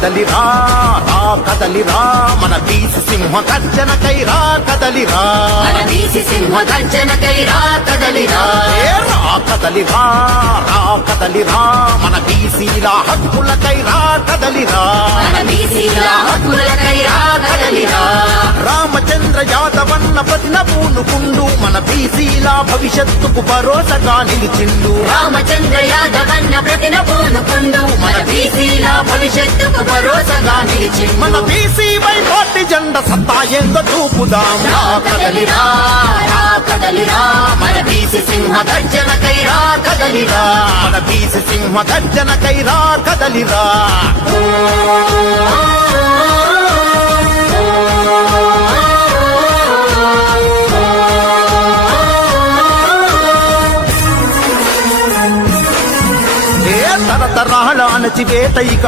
కదలిరా రా కదలిరా మన బీసీ సింహ గర్జనకై రా కదలిరా మన బీసీ సింహ గర్జనకై రా కదలిరా రా కదలిరా రా కదలిరా మన బీసీల హక్కులకై రా కదలిరా మన బీసీల హక్కులకై రా కదలిరా రామచంద్ర యాదవన్న ప్రతిన పూనుకుండు మన బీసీల భవిష్యత్తుకు భరోసగా నిలిచిండు రామచంద్ర యాదవన్న ప్రతిన పూనుకుండు మన బీసీల భవిష్యత్తుకు భరోసగా నిలిచిండు మన బీసీ వైపాటి జెండ సత్తా ఏందో చూపుదాం రా కదలిరా రా కదలిరా మన బీసీ సింహ గర్జనకై రా కదలిరా మన బీసీ సింహ గర్జనకై రా కదలిరా తరతరాల అణచివేత ఇక